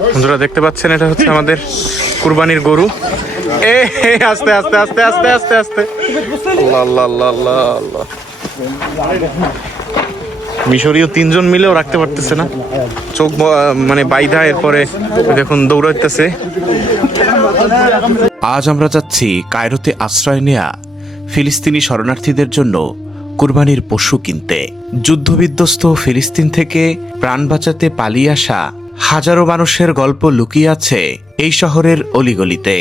বন্ধুরা দেখতে পাচ্ছেন এটা হচ্ছে আমাদের কুরবানির গরু। আস্তে আস্তে আস্তে আস্তে আস্তে আস্তে আল্লাহ আল্লাহ আল্লাহ আল্লাহ। মিশরীয় 3 জন মিলেও রাখতে পারতেছে না, চোখ মানে বাইধা। এরপরে দেখুন দৌড়াইতেছে। আজ আমরা যাচ্ছি কায়রোতে আশ্রয় নেয়া ফিলিস্তিনি শরণার্থীদের জন্য কুরবানির পশু কিনতে। যুদ্ধবিধ্বস্ত ফিলিস্তিন থেকে প্রাণ বাঁচাতে পালিয়ে আসা হাজারো মানুষের গল্প লুকিয়ে আছে এই শহরের অলিগলিতে,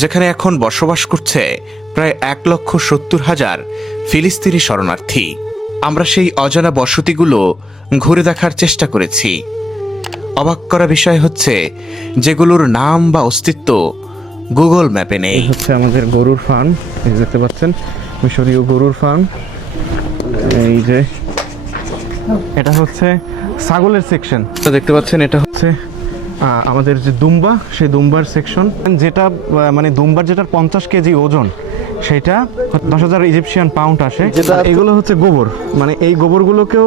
যেখানে এখন বসবাস করছে প্রায় 1,70,000 ফিলিস্তিনি শরণার্থী। আমরা সেই অজানা বসতিগুলো ঘুরে দেখার চেষ্টা করেছি। অবাক করা বিষয় হচ্ছে যেগুলোর নাম বা অস্তিত্ব গুগল ম্যাপে নেই। হচ্ছে আমাদের গরুর ফার্ম, এই দেখতে পাচ্ছেন মিশরীয় গরুর ফার্ম। এই যে এটা হচ্ছে ছাগলের সেকশন, দেখতে পাচ্ছেন এটা হচ্ছে আমাদের যে দুম্বা, সেই দুম্বার সেকশন, যেটা মানে দুম্বার যেটার 50 কেজি ওজন, সেটা 10,000 ইজিপশিয়ান পাউন্ড আসে। এগুলো হচ্ছে গোবর, মানে এই গোবরগুলোকেও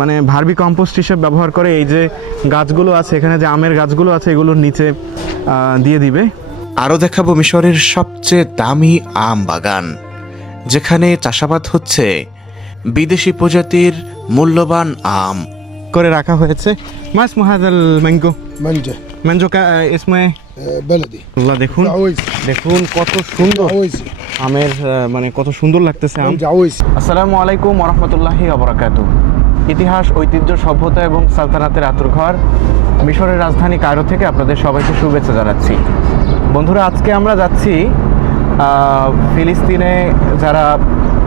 মানে ভার্মি কম্পোস্ট হিসেবে ব্যবহার করে। এই যে গাছগুলো আছে এখানে, যে আমের গাছগুলো আছে, এগুলোর নিচে দিয়ে দিবে। আরও দেখাবো মিশরের সবচেয়ে দামি আম বাগান, যেখানে চাষাবাদ হচ্ছে বিদেশি প্রজাতির মূল্যবান আম করে রাখা হয়েছে। মাস মহাজাল ম্যাঙ্গো منجة ম্যাঙ্গো ইসমে بلدي আল্লাহ, দেখুন جعويسي দেখুন কত সুন্দর جعويسي আমের মানে কত সুন্দর লাগতেছে আম। جعويسي আসসালামু আলাইকুম ওয়া রাহমাতুল্লাহি ওয়া বারাকাতুহু। ইতিহাস, ঐতিহ্য, সভ্যতা এবং সালতানাতের আতুরঘর মিশরের রাজধানী কায়রো থেকে আপনাদের সবাইকে শুভেচ্ছা জানাচ্ছি। বন্ধুরা, আজকে আমরা যাচ্ছি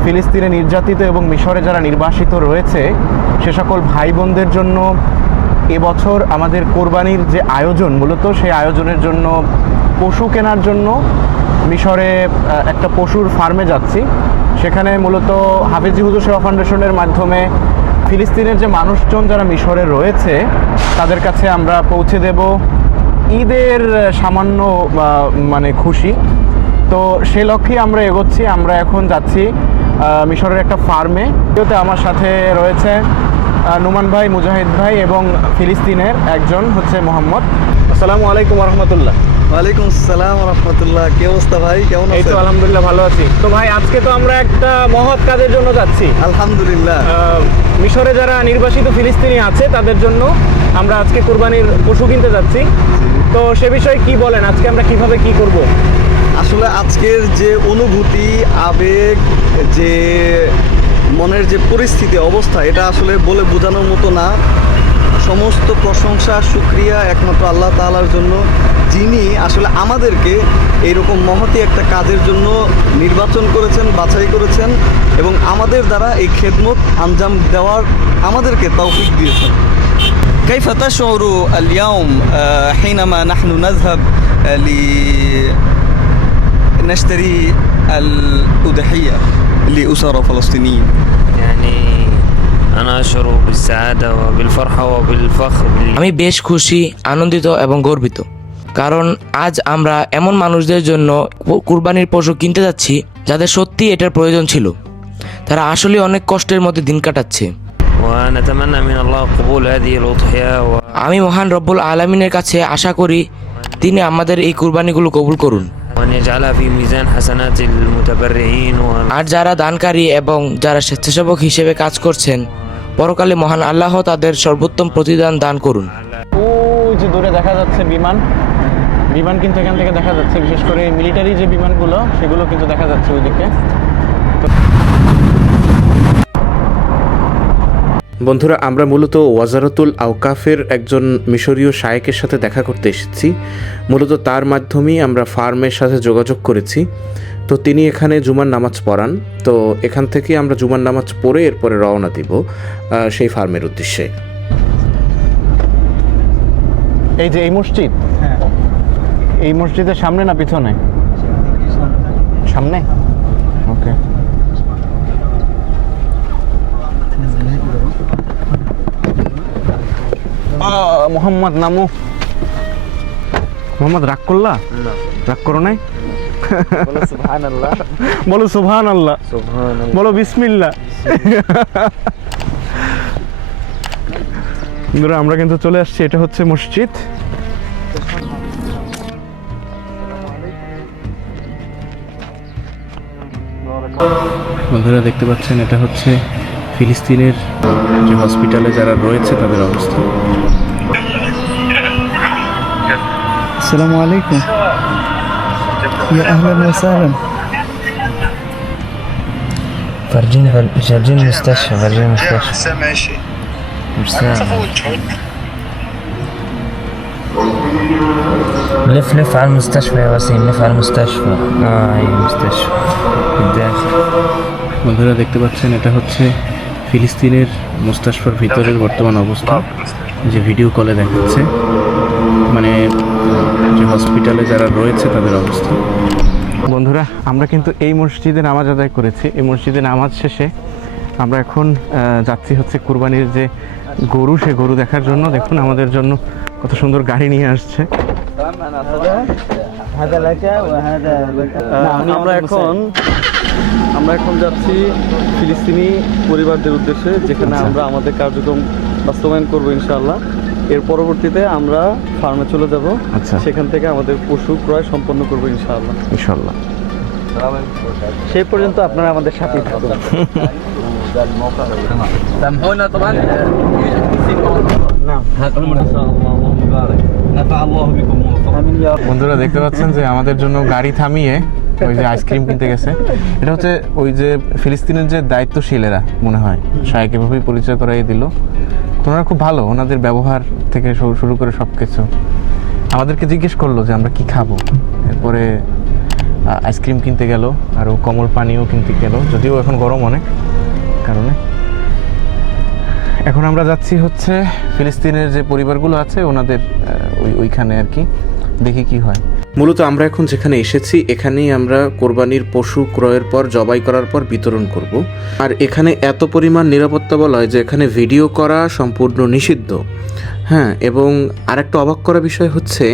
ফিলিস্তিনে নির্যাতিত এবং মিশরে যারা নির্বাসিত রয়েছে সে সকল ভাই বোনদের জন্য এবছর আমাদের কোরবানির যে আয়োজন, মূলত সেই আয়োজনের জন্য পশু কেনার জন্য মিশরে একটা পশুর ফার্মে যাচ্ছি। সেখানে মূলত হাফেজি হুজুর সেবা ফাউন্ডেশনের মাধ্যমে ফিলিস্তিনের যে মানুষজন যারা মিশরে রয়েছে তাদের কাছে আমরা পৌঁছে দেব ঈদের সামান্য মানে খুশি। তো সে লক্ষ্যে আমরা এগোচ্ছি। আমরা এখন যাচ্ছি মিশরের একটা ফার্মে। আমার সাথে রয়েছে নুমান ভাই, মুজাহিদ ভাই এবং ফিলিস্তিনের একজন হচ্ছে মোহাম্মদ। আসসালামু আলাইকুম ওয়া রাহমাতুল্লাহ। ওয়ালাইকুম আসসালাম ওয়া রাহমাতুল্লাহ। কি অবস্থা ভাই, কেমন এই তো আছেন? আলহামদুলিল্লাহ ভালো আছি। তো ভাই, আজকে তো আমরা একটা মহৎ কাজের জন্য যাচ্ছি। আলহামদুলিল্লাহ। মিশরে যারা নির্বাসিত ফিলিস্তিনি আছে তাদের জন্য আমরা আজকে কুরবানির পশু কিনতে যাচ্ছি। তো সে বিষয়ে কি বলেন, আজকে আমরা কিভাবে কি করব? আসলে আজকের যে অনুভূতি, আবেগ, যে মনের যে পরিস্থিতি, অবস্থা, এটা আসলে বলে বোঝানোর মতো না। সমস্ত প্রশংসা, শুকরিয়া একমাত্র আল্লাহ তাআলার জন্য, যিনি আসলে আমাদেরকে এইরকম মহতী একটা কাজের জন্য নির্বাচন করেছেন, বাছাই করেছেন এবং আমাদের দ্বারা এই খেদমত আঞ্জাম দেওয়ার আমাদেরকে তৌফিক দিয়েছেন। كيف تشعر اليوم حينما نحن نذهب لنشتري الأضحية لأسر فلسطينيين؟ يعني أنا أشعر بالسعادة وبالفرحة وبالفخر আমি বেশ খুশি, আনন্দিত এবং গর্বিত, কারণ আজ আমরা এমন মানুষদের জন্য কুরবানির পশু কিনতে যাচ্ছি যাদের সত্যি এটার প্রয়োজন ছিল। তারা আসলে অনেক কষ্টের মধ্যে দিন কাটাচ্ছে। ونتمنى من الله قبول هذه الأضحية আমি মহান রব্বুল আলামিনের কাছে আশা করি তিনি আমাদের এই কুরবানিগুলো কবুল করুন, وأن يجعلها في ميزان حسنات المتبرعين আর যারা দানকারী এবং যারা স্বেচ্ছাসেবক হিসেবে কাজ করছেন পরকালে মহান আল্লাহ তাদের সর্বোত্তম প্রতিদান দান করুন। ওই যে দূরে দেখা যাচ্ছে বিমান কিন্তু এখান থেকে দেখা যাচ্ছে, বিশেষ করে মিলিটারি যে বিমানগুলো সেগুলো কিন্তু দেখা যাচ্ছে ওইদিকে। বন্ধুরা, আমরা মূলত ওয়াজারাতুল আওকাফের একজন মিশরীয় শায়েকের সাথে দেখা করতে এসেছি। মূলত তার মাধ্যমেই আমরা ফার্মের সাথে যোগাযোগ করেছি। তো তিনি এখানে জুমার নামাজ পড়ান। তো এখান থেকে আমরা জুমার নামাজ পড়ে এরপরে রওনা দিব সেই ফার্মের উদ্দেশ্যে। এই যে এই মসজিদ, এই মসজিদের সামনে না পিছনে? সামনে। ওকে। মোহাম্মদ নামু। মোহাম্মদ রাগ করলা? রাগ করো নাই? সুবহানাল্লাহ। বলো সুবহানাল্লাহ, বলো বিসমিল্লাহ। আমরা কিন্তু চলে আসছি। এটা হচ্ছে মসজিদ। বন্ধুরা দেখতে পাচ্ছেন এটা হচ্ছে ফিলিস্তিনের যে হসপিটালে যারা রয়েছে তাদের অবস্থা। السلام عليكم يا اهلا وسهلا فرجيني المستشفى فرجيني المستشفى سامع شيء مش سامع لف على المستشفى يا وسيم لف على المستشفى هي المستشفى الداخل বন্ধুরা দেখতে পাচ্ছেন এটা হচ্ছে ফিলিস্তিনের মুস্তাশফার ভিতরের বর্তমান অবস্থা, যে ভিডিও কলে দেখাচ্ছে, মানে যে হসপিটালে যারা রয়েছে তাদের অবস্থা। বন্ধুরা আমরা কিন্তু এই মসজিদে নামাজ আদায় করেছি। এই মসজিদে নামাজ শেষে আমরা এখন যাচ্ছি হচ্ছে কুরবানির যে গরু, সে গরু দেখার জন্য। দেখুন আমাদের জন্য কত সুন্দর গাড়ি নিয়ে আসছে। আমরা এখন যাচ্ছি ফিলিস্তিনি পরিবারদের উদ্দেশ্যে, যেখানে আমরা আমাদের কার্যক্রম বাস্তবায়ন করবো ইনশাআল্লাহ। এর পরবর্তীতে আমরা ফার্মে চলে যাব। আচ্ছা। সেখান থেকে আমাদের পশু ক্রয় সম্পন্ন করবো ইনশাআল্লাহ। ইনশাল্লাহ। সেই পর্যন্ত আপনারা আমাদের সাথেই থাকুন। বন্ধুরা দেখতে পাচ্ছেন যে আমাদের জন্য গাড়ি থামিয়ে ওই যে আইসক্রিম কিনতে গেছে। এটা হচ্ছে ওই যে ফিলিস্তিনের যে দায়িত্বশীলেরা মনে হয়, শায়েক এভাবেই পরিচয় করাই দিল। তো ওনারা খুব ভালো, ওনাদের ব্যবহার থেকে শুরু করে সব কিছু। আমাদেরকে জিজ্ঞেস করলো যে আমরা কি খাবো, এরপরে আইসক্রিম কিনতে গেল, আর ও কমল পানিও কিনতে গেল, যদিও এখন গরম অনেক কারণে। এখন আমরা যাচ্ছি হচ্ছে ফিলিস্তিনের যে পরিবারগুলো আছে ওনাদের ওইখানে আর কি, দেখি কি হয়। মূলত আমরা এখন যেখানে এসেছি এখানেই আমরা কোরবানির পশু ক্রয়ের পর জবাই করার পর বিতরণ করব। আর এখানে এত পরিমাণ নিরাপত্তা বলা হয় যে এখানে ভিডিও করা সম্পূর্ণ নিষিদ্ধ। হ্যাঁ, এবং আরেকটা অবাক করা বিষয় হচ্ছে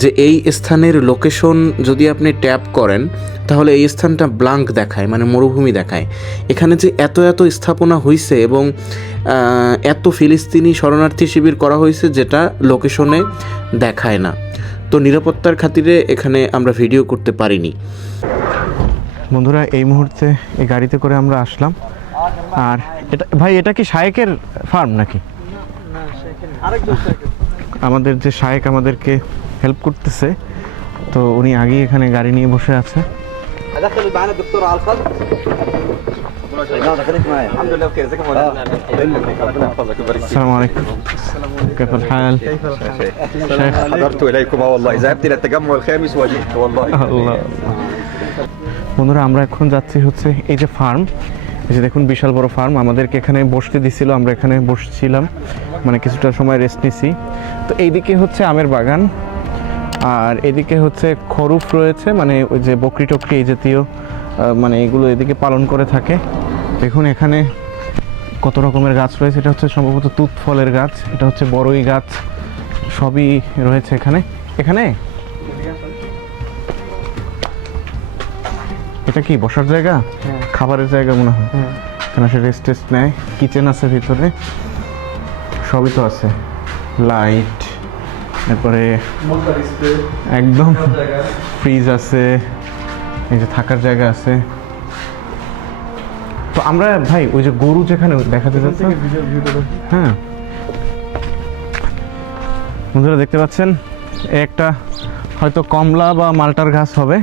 যে এই স্থানের লোকেশন যদি আপনি ট্যাপ করেন তাহলে এই স্থানটা ব্লাঙ্ক দেখায়, মানে মরুভূমি দেখায়। এখানে যে এত স্থাপনা হয়েছে এবং এত ফিলিস্তিনি শরণার্থী শিবির করা হয়েছে যেটা লোকেশনে দেখায় না। তো নিরাপত্তার খাতিরে এখানে আমরা ভিডিও করতে পারিনি। বন্ধুরা এই মুহূর্তে এই গাড়িতে করে আমরা আসলাম। আর এটা ভাই, এটা কি শায়েকের ফার্ম নাকি? আমাদের যে শায়েক আমাদেরকে হেল্প করতেছে, তো উনি আগেই এখানে গাড়ি নিয়ে বসে আছে। السلام عليكم. كيف الحال؟ شيخ حضرت اليكم والله ذهبت الى التجمع الخامس وجئت والله الله। বন্ধুরা আমরা এখন যাচ্ছি হচ্ছে এই যে ফার্ম, এই যে দেখুন বিশাল বড় ফার্ম। আমাদেরকে এখানে বসতে দিছিল, আমরা এখানে বসছিলাম, মানে কিছুটা সময় রেস্ট নিছি। তো এইদিকে হচ্ছে আমের বাগান, আর এদিকে হচ্ছে খরুফ রয়েছে, মানে ওই যে বকরি টকরি এই জাতীয়, মানে এগুলো এদিকে পালন করে থাকে। দেখুন এখানে কত রকমের গাছ রয়েছে। এটা হচ্ছে সম্ভবত তুত ফলের গাছ, এটা হচ্ছে বড়ই গাছ, সবই রয়েছে এখানে। এখানে এটা কি বসার জায়গা? খাবারের জায়গা মনে হয়। এখানে সে রেস্ট টেস্ট নেয়। কিচেন আছে ভিতরে, সবই তো আছে, লাইট, তারপরে একদম ফ্রিজ আছে, এই যে থাকার জায়গা আছে। তো আমরা ভাই ওই যে গরু যেখানে দেখাতে যাচ্ছে, হ্যাঁ বন্ধুরা দেখতে পাচ্ছেন একটা হয়তো কমলা বা মালটার গাছ হবে,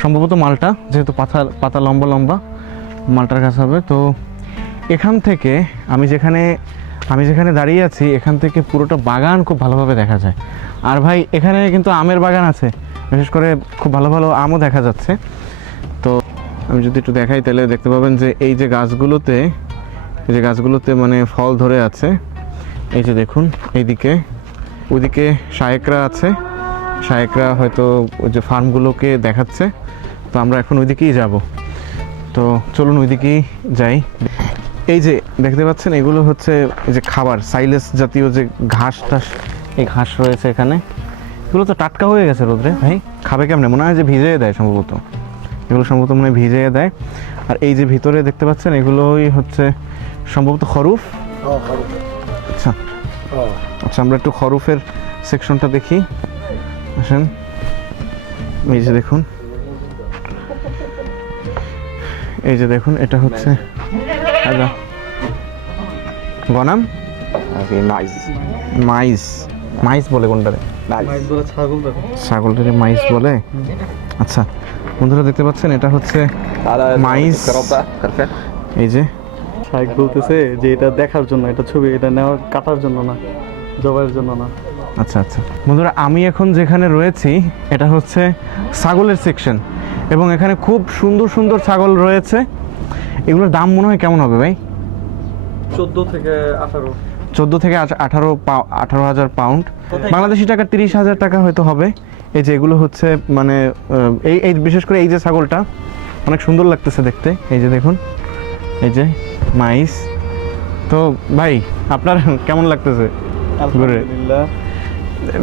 সম্ভবত মালটা, যেহেতু পাতা লম্বা লম্বা, মালটার গাছ হবে। তো এখান থেকে আমি যেখানে দাঁড়িয়ে আছি এখান থেকে পুরোটা বাগান খুব ভালোভাবে দেখা যায়। আর ভাই এখানে কিন্তু আমের বাগান আছে, বিশেষ করে খুব ভালো ভালো আমও দেখা যাচ্ছে। তো আমি যদি একটু দেখাই তাহলে দেখতে পাবেন যে এই যে গাছগুলোতে মানে ফল ধরে আছে। এই যে দেখুন এইদিকে, ওইদিকে শায়েকরা আছে, শায়েকরা হয়তো ওই যে ফার্মগুলোকে দেখাচ্ছে। তো আমরা এখন ওইদিকেই যাব। তো চলুন ওইদিকেই যাই। এই যে দেখতে পাচ্ছেন এগুলো হচ্ছে এই যে খাবার, সাইলেস জাতীয় যে ঘাস টাস, এই ঘাস রয়েছে এখানে। এগুলো তো টাটকা হয়ে গেছে রোদ্রে, ভাই খাবে কেমনে? মনে হয় যে ভিজিয়ে দেয় সম্ভবত, এগুলো সম্ভবত মনে হয় ভিজিয়ে দেয়। আর এই যে ভিতরে দেখতে পাচ্ছেন এগুলোই হচ্ছে সম্ভবত খরুফ। আচ্ছা আচ্ছা, আমরা একটু খরুফের সেকশনটা দেখি। আসেন, এই যে দেখুন, এই যে দেখুন, এটা হচ্ছে গনাম في مايز মাইস। মাইস বলে কোনটারে? মাইক বলে ছাগল দেখো। ছাগলটারে মাইস বলে। আচ্ছা বন্ধুরা দেখতে পাচ্ছেন এটা হচ্ছে هذا مايز. كرفة خرفة এই যে শাইখ বলতেছে যে এটা দেখার জন্য, এটা ছবি, এটা নেওয়ার কাটার জন্য না, জবাইয়ের জন্য না। আচ্ছা আচ্ছা বন্ধুরা, আমি এখন যেখানে রয়েছি এটা হচ্ছে ছাগলের সেকশন, এবং এখানে খুব সুন্দর সুন্দর ছাগল রয়েছে। এগুলোর দাম মনে হয় কেমন হবে ভাই? 14 থেকে 18। 14 থেকে 18,000 পাউন্ড, বাংলাদেশি টাকা 30,000 টাকা হয়তো হবে। এই যে এগুলো হচ্ছে মানে এই বিশেষ করে এই যে ছাগলটা অনেক সুন্দর লাগতেছে দেখতে। এই যে দেখুন, এই যে মাইস। তো ভাই আপনার কেমন লাগতেছে? আলহামদুলিল্লাহ।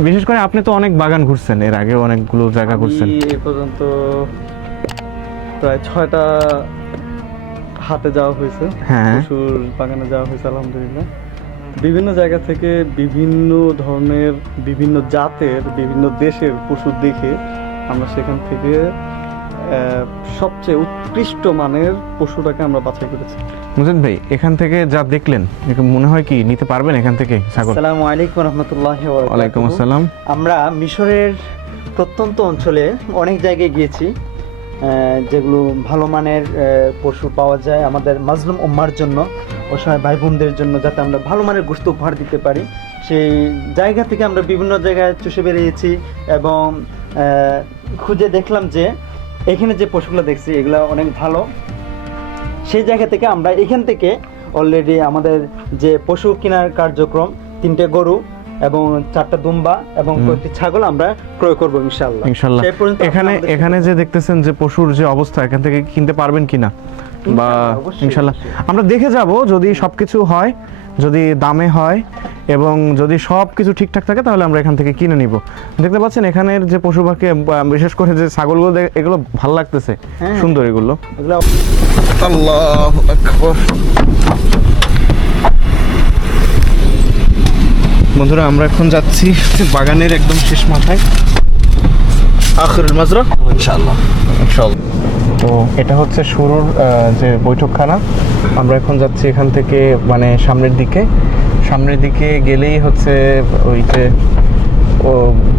বিশেষ করে আপনি তো অনেক বাগান ঘুরছেন, এর আগে অনেকগুলো জায়গা ঘুরছেন। আমি এই পর্যন্ত প্রায় 6টা হাটে যাওয়া হয়েছে, হ্যাঁ। পশুর বাগানে যাওয়া হয়েছে আলহামদুলিল্লাহ। বিভিন্ন জায়গা থেকে বিভিন্ন ধরনের, বিভিন্ন জাতের, বিভিন্ন দেশের পশু দেখে আমরা সেখান থেকে সবচেয়ে উৎকৃষ্ট মানের পশুটাকে আমরা বাছাই করেছি। মুজাদ ভাই, এখান থেকে যা দেখলেন মনে হয় কি নিতে পারবেন এখান থেকে ছাগল? আসসালামু আলাইকুম রহমতুল্লাহ। ওয়ালাইকুম আসসালাম। আমরা মিশরের প্রত্যন্ত অঞ্চলে অনেক জায়গায় গিয়েছি, যেগুলো ভালো মানের পশু পাওয়া যায় আমাদের মাজলুম উম্মার জন্য, অসহায় ভাই বোনদের জন্য, যাতে আমরা ভালো মানের গোশত উপহার দিতে পারি। সেই জায়গা থেকে আমরা বিভিন্ন জায়গায় চষে বেরিয়েছি এবং খুঁজে দেখলাম যে এখানে যে পশুগুলো দেখছি এগুলো অনেক ভালো। সেই জায়গা থেকে আমরা এখান থেকে অলরেডি আমাদের যে পশু কেনার কার্যক্রম, 3টে গরু এবং 4টা দুম্বা এবং কয়েকটি ছাগল আমরা ক্রয় করবো ইনশাআল্লাহ। ইনশাআল্লাহ। সেই পর্যন্ত এখানে আপনারা এখানে যে দেখতেছেন যে পশুর যে অবস্থা, এখান থেকে কিনতে পারবেন কিনা বা অবশ্যই, ইনশাআল্লাহ আমরা দেখে যাব, যদি সবকিছু হয়, যদি দামে হয় এবং যদি সব কিছু ঠিকঠাক থাকে তাহলে আমরা এখান থেকে কিনে নিব। দেখতে পাচ্ছেন এখানের যে পশু পাখি, বিশেষ করে যে ছাগলগুলো এগুলো ভালো লাগতেছে, হ্যাঁ। সুন্দর এগুলো। এগুলো আল্লাহু আকবার। বন্ধুরা আমরা এখন যাচ্ছি বাগানের একদম শেষ মাথায়, আখিরুল মাজরা ইনশাআল্লাহ। তো এটা হচ্ছে শুরুর যে বৈঠকখানা। আমরা এখন যাচ্ছি এখান থেকে মানে সামনের দিকে গেলেই হচ্ছে ওই যে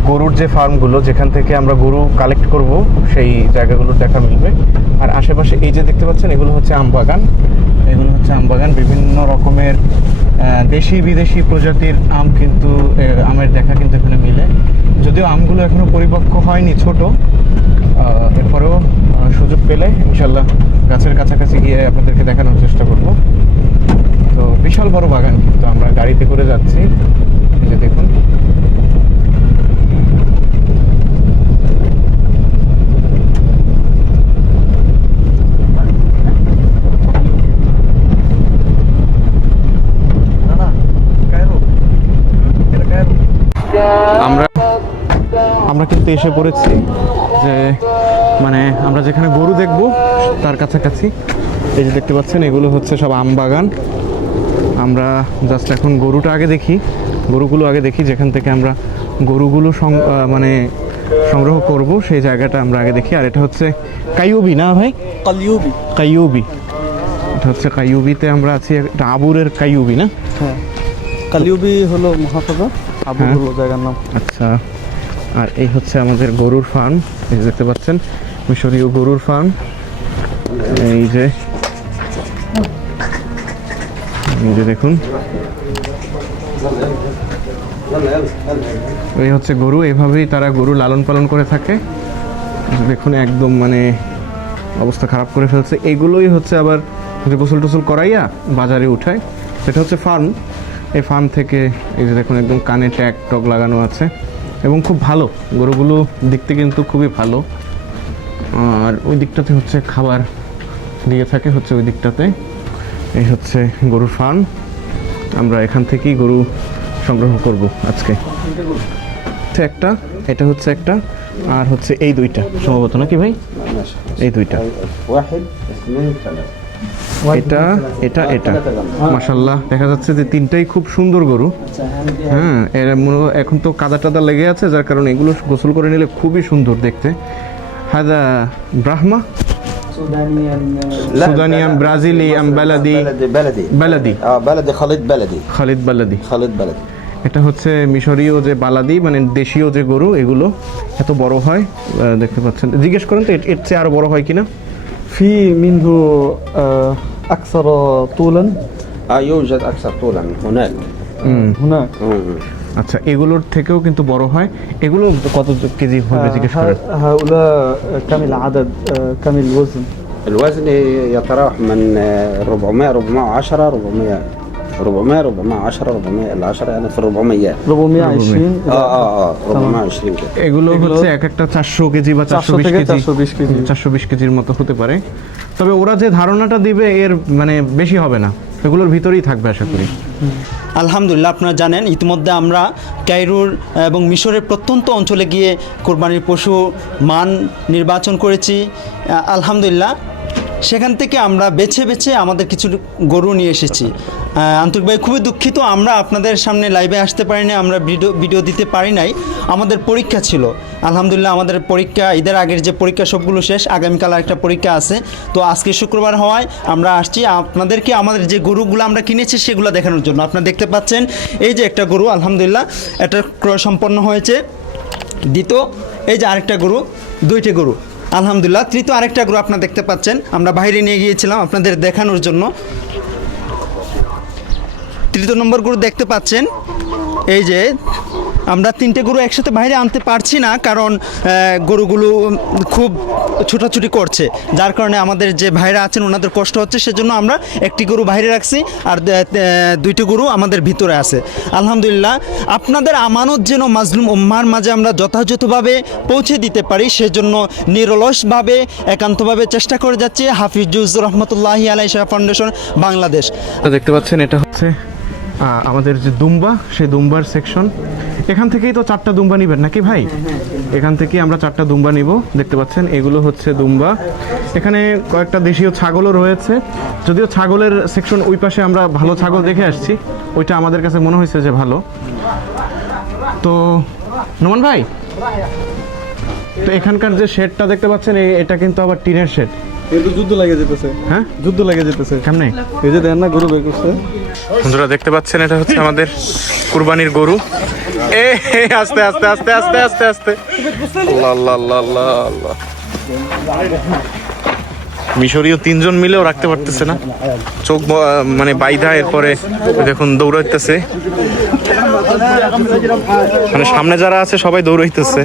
গরুর যে ফার্মগুলো, যেখান থেকে আমরা গরু কালেক্ট করব, সেই জায়গাগুলো দেখা মিলবে। আর আশেপাশে এই যে দেখতে পাচ্ছেন এগুলো হচ্ছে আম বাগান। এগুলো হচ্ছে আম বাগান, বিভিন্ন রকমের দেশি বিদেশি প্রজাতির আম, কিন্তু আমের দেখা কিন্তু এখানে মিলে। যদিও আমগুলো এখনো পরিপক্ক হয়নি, ছোট, এরপরেও সুযোগ পেলে ইনশাল্লাহ গাছের কাছাকাছি গিয়ে আপনাদেরকে দেখানোর চেষ্টা করব। তো বিশাল বড় বাগান, কিন্তু আমরা গাড়িতে করে যাচ্ছি। এই যে দেখুন, আমরা কিন্তু এসে পড়েছি যে মানে আমরা যেখানে গরু দেখব তার কাছাকাছি। এই যে দেখতে পাচ্ছেন এগুলো হচ্ছে সব আম বাগান। আমরা জাস্ট এখন গরুগুলো আগে দেখি, যেখান থেকে আমরা গরুগুলো মানে সংগ্রহ করব সেই জায়গাটা আমরা আগে দেখি। আর এটা হচ্ছে কাইয়ুবি না ভাই? কাইয়ুবি। এটা হচ্ছে কাইয়ুবিতে আমরা আছি, এটা আবুরের কাইয়ুবি না? হ্যাঁ, কালিউবি হলো মুহাফাজা, আবু হলো জায়গার নাম। আচ্ছা, আর এই হচ্ছে আমাদের গরুর ফার্ম। এই যে দেখতে পাচ্ছেন মিশরীয় গরুর ফার্ম। এই যে দেখুন, এই হচ্ছে গরু। এভাবেই তারা গরু লালন পালন করে থাকে। দেখুন একদম মানে অবস্থা খারাপ করে ফেলছে। এইগুলোই হচ্ছে আবার গোসল টোসল করাইয়া বাজারে উঠায়। এটা হচ্ছে ফার্ম। এই ফার্ম থেকে এই যে দেখুন একদম কানে ট্যাগ টক লাগানো আছে এবং খুব ভালো, গরুগুলো দেখতে কিন্তু খুবই ভালো। আর ওই দিকটাতে হচ্ছে খাবার দিয়ে থাকে, হচ্ছে ওই দিকটাতে। এই হচ্ছে গরুর ফার্ম। আমরা এখান থেকেই গরু সংগ্রহ করব আজকে। এটা হচ্ছে একটা, আর হচ্ছে এই দুইটা সম্ভবত, নাকি ভাই? এই দুইটা। এটা এটা এটা মাশাআল্লাহ দেখা যাচ্ছে যে তিনটাই খুব সুন্দর গরু। হ্যাঁ, এর এখন তো কাদা টাদা লেগে আছে, যার কারণে এগুলো গোসল করে নিলে খুবই সুন্দর দেখতে। হাদা ব্রাহ্মা সুদানিয়াম ব্রাজিলিয়াম বালাদি بلدي বালাদি بلدي خليط بلدي খালিদ বালাদি। خليط بلدي এটা হচ্ছে মিশরীয় যে বালাদি, মানে দেশীয় যে গরু, এগুলো এত বড় হয় দেখতে পাচ্ছেন। জিজ্ঞেস করেন তো এর চেয়ে আরো বড় হয় কিনা। في منه أكثر طولا يوجد أكثر طولا هناك هناك. আচ্ছা, এগুলোর থেকেও কিন্তু বড় হয়। এগুলো কত কেজি হবে জিজ্ঞেস করেন। هؤلاء كم العدد كم الوزن؟ الوزن يتراوح من 400 410 400 410 410 يعني في 400 420 420 كده. এগুলো হচ্ছে এক একটা 400 কেজি বা 400 থেকে 420 কেজি 420 কেজির মতো হতে পারে। তবে ওরা যে ধারণাটা দিবে এর মানে বেশি হবে না, এগুলোর ভিতরেই থাকবে আশা করি। আলহামদুলিল্লাহ, আপনারা জানেন ইতিমধ্যে আমরা কায়রোর এবং মিশরের প্রত্যন্ত অঞ্চলে গিয়ে কোরবানির পশু মান নির্বাচন করেছি। আলহামদুলিল্লাহ, সেখান থেকে আমরা বেছে বেছে আমাদের কিছু গরু নিয়ে এসেছি। আন্তরিকভাবে খুবই দুঃখিত আমরা আপনাদের সামনে লাইভে আসতে পারিনি, আমরা ভিডিও দিতে পারি নাই, আমাদের পরীক্ষা ছিল। আলহামদুলিল্লাহ, আমাদের পরীক্ষা ঈদের আগের যে পরীক্ষা সবগুলো শেষ, আগামীকাল আরেকটা পরীক্ষা আছে। তো আজকে শুক্রবার হওয়ায় আমরা আসছি আপনাদেরকে আমাদের যে গরুগুলো আমরা কিনেছি সেগুলো দেখানোর জন্য। আপনারা দেখতে পাচ্ছেন এই যে একটা গরু, আলহামদুলিল্লাহ এটা ক্রয় সম্পন্ন হয়েছে। দ্বিতীয় এই যে আরেকটা গরু, দুইটি গরু আলহামদুলিল্লাহ। তৃতীয় আরেকটা গরু আপনারা দেখতে পাচ্ছেন, আমরা বাইরে নিয়ে গিয়েছিলাম আপনাদের দেখানোর জন্য। তৃতীয় নম্বর গরু দেখতে পাচ্ছেন, এই যে আমরা তিনটে গরু একসাথে বাইরে আনতে পারছি না, কারণ গরুগুলো খুব ছোটাছুটি করছে, যার কারণে আমাদের যে ভাইরা আছেন ওনাদের কষ্ট হচ্ছে, সেজন্য আমরা একটি গরু বাইরে রাখছি আর দুইটি গরু আমাদের ভিতরে আছে। আলহামদুলিল্লাহ, আপনাদের আমানত যেন মাজলুম উম্মার মাঝে আমরা যথাযথভাবে পৌঁছে দিতে পারি, সেজন্য নিরলসভাবে একান্তভাবে চেষ্টা করে যাচ্ছি হাফিজুজ রহমতুল্লাহি আলাইহি ফাউন্ডেশন বাংলাদেশ। দেখতে পাচ্ছেন এটা হচ্ছে আমাদের যে দুম্বা, সেই দুম্বার সেকশন। এখান থেকেই তো 4টা দুম্বা নিবেন নাকি ভাই? এখান থেকেই আমরা 4টা দুম্বা নিব। দেখতে পাচ্ছেন এগুলো হচ্ছে দুম্বা। এখানে কয়েকটা দেশীয় ছাগলও রয়েছে, যদিও ছাগলের সেকশন ওই পাশে আমরা ভালো ছাগল দেখে আসছি, ওইটা আমাদের কাছে মনে হয়েছে যে ভালো। তো নোমান ভাই, তো এখানকার যে শেডটা দেখতে পাচ্ছেন এটা কিন্তু আবার টিনের শেড। কিন্তু যুদ্ধ লাগে যেতেছে, হ্যাঁ যুদ্ধ লাগে যেতেছে কেমনে? এই যে দেখেন না গরু বের করছে। বন্ধুরা দেখতে পাচ্ছেন এটা হচ্ছে আমাদের কুরবানির গরু। আস্তে আস্তে আস্তে আস্তে আস্তে আস্তে আল্লাহ আল্লাহ আল্লাহ আল্লাহ। মিশরীয় 3জন মিলেও রাখতে পারতেছে না, চোখ মানে বাইধা। এরপরে দেখুন দৌড়াইতেছে, মানে সামনে যারা আছে সবাই দৌড়াইতেছে।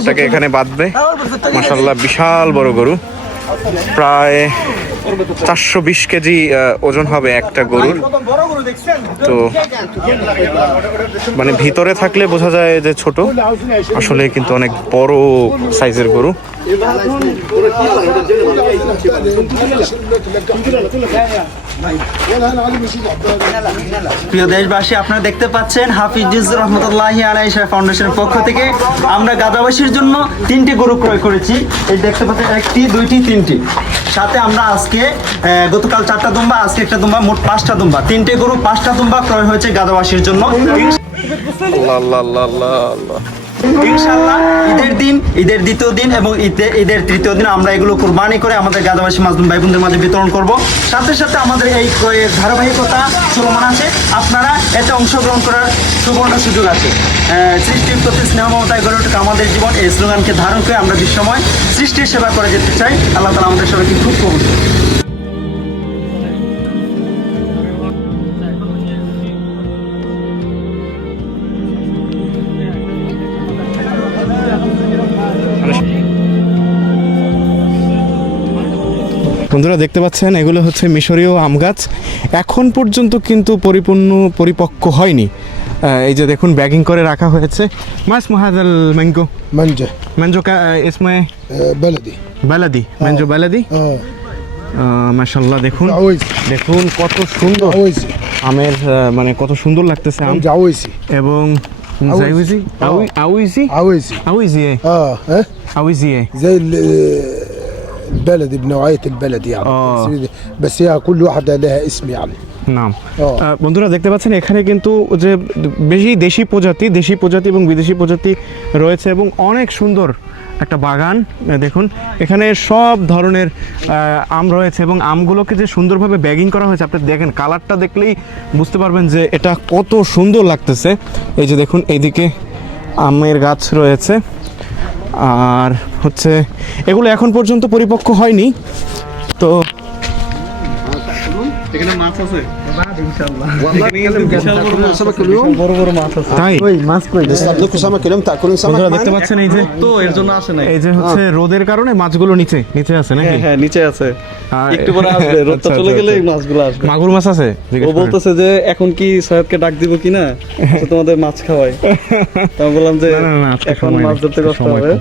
এটাকে এখানে বাঁধবে। মাশাআল্লাহ, বিশাল বড় গরু, প্রায় 420 কেজি ওজন হবে একটা গরুর। তো মানে ভিতরে থাকলে বোঝা যায় যে ছোট, আসলে কিন্তু অনেক বড় সাইজের গরু। প্রিয় দেশবাসী, আপনারা দেখতে পাচ্ছেন হাফিজুজ রহমতুল্লাহি আলাইহি ফাউন্ডেশনের পক্ষ থেকে আমরা গাজাবাসীর জন্য 3টি গরু ক্রয় করেছি। এই দেখতে পাচ্ছেন 1টি 2টি 3টি, সাথে আমরা আজকে গতকাল 4টা দুম্বা, আজকে একটা দুম্বা, মোট 5টা দুম্বা। 3টে গরু 5টা দুম্বা ক্রয় হয়েছে গাজাবাসীর জন্য। ইনশাআল্লাহ ঈদের দিন, ঈদের দ্বিতীয় দিন এবং ঈদের তৃতীয় দিন আমরা এগুলো কুরবানি করে আমাদের গাজাবাসী মাজলুম ভাই বোনদের মাঝে বিতরণ করব। সাথে সাথে আমাদের এই ধারাবাহিকতা চলমান আছে, আপনারা এতে অংশগ্রহণ করার সুবর্ণ সুযোগ আছে। সৃষ্টির প্রতি স্নেহ মমতায় গড়ে ওঠুক আমাদের জীবন, এই স্লোগানকে ধারণ করে আমরা বিশ্বময় সৃষ্টির সেবা করে যেতে চাই। আল্লাহ তাআলা আমাদের সবাইকে খুব কবুল করুন। বন্ধুরা দেখতে পাচ্ছেন এগুলো হচ্ছে মিশরীয় আম গাছ, এখন পর্যন্ত কিন্তু পরিপক্ক হয়নি। এই যে দেখুন ব্যাগিং করে রাখা হয়েছে। মাস মহাদাল ম্যাঙ্গো ম্যাঞ্জো ইসমে بلدي বালাদি, ম্যাঞ্জো বালাদি। মাশাআল্লাহ, দেখুন দেখুন কত সুন্দর عويسي আমের, মানে কত সুন্দর লাগতেছে আম। عويسي এবং জাইউজি আউইজি عويسي আউইজি ها আউইজি زي البلدي بنوعيه البلدي يعني بس هي كل واحده لها اسم يعني নাম বন্ধুরা দেখতে পাচ্ছেন এখানে কিন্তু যে বেশি দেশি প্রজাতি এবং বিদেশি প্রজাতি রয়েছে এবং অনেক সুন্দর একটা বাগান। দেখুন এখানে সব ধরনের আম রয়েছে এবং আমগুলোকে যে সুন্দরভাবে ব্যাগিং করা হয়েছে, আপনি দেখেন কালারটা দেখলেই বুঝতে পারবেন যে এটা কত সুন্দর লাগতেছে। এই যে দেখুন এইদিকে আমের গাছ রয়েছে, আর হচ্ছে এগুলো এখন পর্যন্ত পরিপক্ক হয়নি। তো এখানে মাছ আছে বড় বড় মাছ আছে। তাই ওই মাছ কই? لكم سمك اليوم تاكلون سمك বন্ধুরা দেখতে معنا؟ পাচ্ছেন এই যে তো এর জন্য আসে নাই। এই যে হচ্ছে রোদের কারণে মাছগুলো নিচে আছে নাকি? হ্যাঁ নিচে আছে, আর- একটু পরে আসবে, রোদটা আচ্ছা, চলে আচ্ছা, গেলে এই আচ্ছা। মাছগুলো আসবে। মাগুর মাছ আছে? জিজ্ঞেস ও করেন। বলতেছে যে এখন কি সৈয়দকে ডাক দিব কিনা, তো তোমাদের মাছ খাওয়াই। তো আমি বললাম যে না, না, না, আজকে এখন সময় মাছ নেই, ধরতে কষ্ট সময় হবে। কম।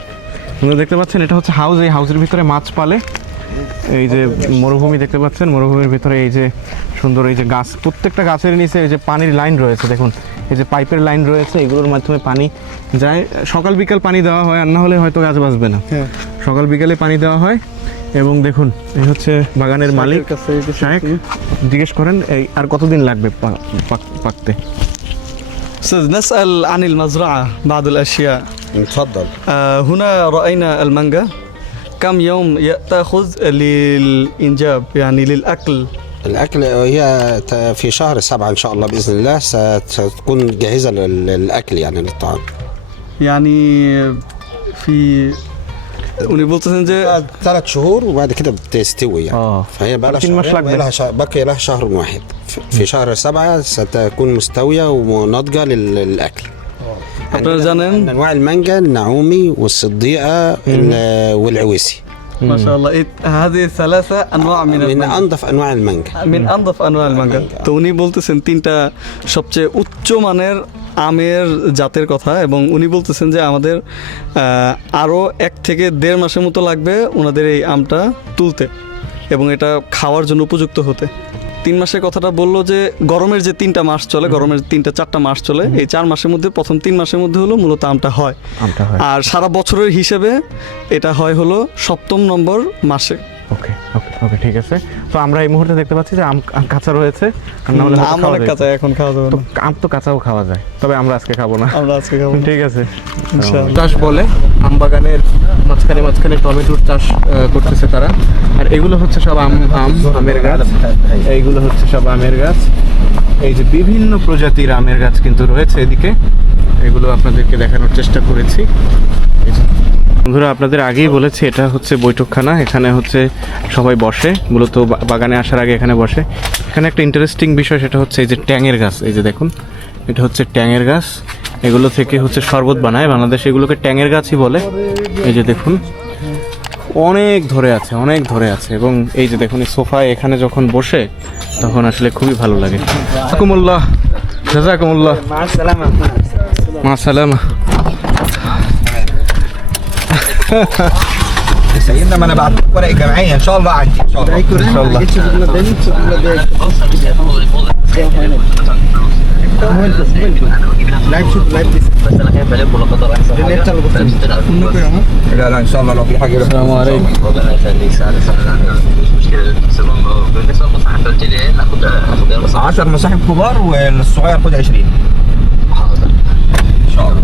আপনারা দেখতে পাচ্ছেন এটা হচ্ছে হাউস, এই হাউসের ভিতরে মাছ পালে। এই যে মরুভূমি দেখতে পাচ্ছেন, মরুভূমির ভিতরে এই যে সুন্দর এই যে গাছ, প্রত্যেকটা গাছের নিচে এই যে পানির লাইন রয়েছে। দেখুন এই যে পাইপের লাইন রয়েছে, এগুলোর মাধ্যমে পানি যায়। সকাল বিকাল পানি দেওয়া হয়, আর না হলে হয়তো গাছ বাঁচবে না। সকাল বিকালে পানি দেওয়া হয়। এবং দেখুন এই হচ্ছে বাগানের মালিক কাছে এসেছি। শায়েক। জিজ্ঞেস করেন এই আর কতদিন লাগবে পাকতে? أستاذ نسأل عن المزرعة بعض الأشياء. تفضل. هنا رأينا المانجا، كم يوم تأخذ للإنجاب يعني للأكل؟ الاكل هي في شهر 7 ان شاء الله باذن الله ستكون جاهزه للاكل يعني للطعام. يعني في উনি বলতেছেন যে 3 شهور وبعد كده بتستوي يعني. فهي بقى لها 3 মাস شهرين লাগবে। وبقى لها بقي لها شهر واحد. في شهر 7 ستكون مستويه وناضجه للاكل. আপনারা জানেন من انواع المانجا النعومي والصديقه والعويسي ما شاء الله هذه ثلاثة أنواع من من المانجا. انظف انواع المانجا. من أنظف أنواع المانجا. তো উনি বলতেছেন তিনটা সবচেয়ে উচ্চ মানের আমের জাতের কথা, এবং উনি বলতেছেন যে আমাদের আরও 1 থেকে 1.5 মাসের মতো লাগবে ওনাদের এই আমটা তুলতে এবং এটা খাওয়ার জন্য উপযুক্ত হতে। 3 মাসের কথাটা বললো যে গরমের যে 3টা মাস চলে, গরমের 3-4টা মাস চলে, এই 4 মাসের মধ্যে প্রথম 3 মাসের মধ্যে হলো মূলত আমটা হয়। আর সারা বছরের হিসেবে এটা হয় হলো 7ম নম্বর মাসে। ওকে ওকে ওকে ঠিক আছে। তো আমরা এই মুহূর্তে দেখতে পাচ্ছি যে আম কাঁচা রয়েছে, আর না হলে হয়তো আম খাওয়া অনেক যায়। কাঁচা, এখন খাওয়া যাবে তো না। আম তো কাঁচাও খাওয়া যায়, তবে আমরা আজকে খাবো না। আমরা আজকে খাবো না। ঠিক আছে। ইনশাআল্লাহ। চাষ বলে আম বাগানের মাঝখানে টমেটোর চাষ করতেছে তারা। আর এগুলো হচ্ছে সব আমের গাছ, এইগুলো হচ্ছে সব আমের গাছ। এই যে বিভিন্ন প্রজাতির আমের গাছ কিন্তু রয়েছে এদিকে, এগুলো আপনাদেরকে দেখানোর চেষ্টা করেছি। এই যে বন্ধুরা আপনাদের আগেই বলেছি এটা হচ্ছে বৈঠকখানা, এখানে হচ্ছে সবাই বসে, মূলত বাগানে আসার আগে এখানে বসে। এখানে একটা ইন্টারেস্টিং বিষয় সেটা হচ্ছে এই যে ট্যাঙের গাছ, এই যে দেখুন এটা হচ্ছে ট্যাঙের গাছ, এগুলো থেকে হচ্ছে শরবত বানায় বাংলাদেশে, এগুলোকে ট্যাঙের গাছই বলে। এই যে দেখুন অনেক ধরে আছে এবং এই যে দেখুন এই সোফায় এখানে যখন বসে তখন আসলে খুবই ভালো লাগে। জাযাকুমুল্লাহ জাযাকুমুল্লাহ মা সালামা। سيدنا ما انا بعت لك ورقه جمعيه ان شاء الله عندي ان شاء الله ان شاء الله. لا لا ان شاء الله لو في حاجه. السلام عليكم. ربنا يخليك. سهلا سهلا مفيش مشكله. بالنسبه للمصحف قلت لي ايه؟ ناخد 10 مصاحف كبار والصغير خد 20 حاضر ان شاء الله.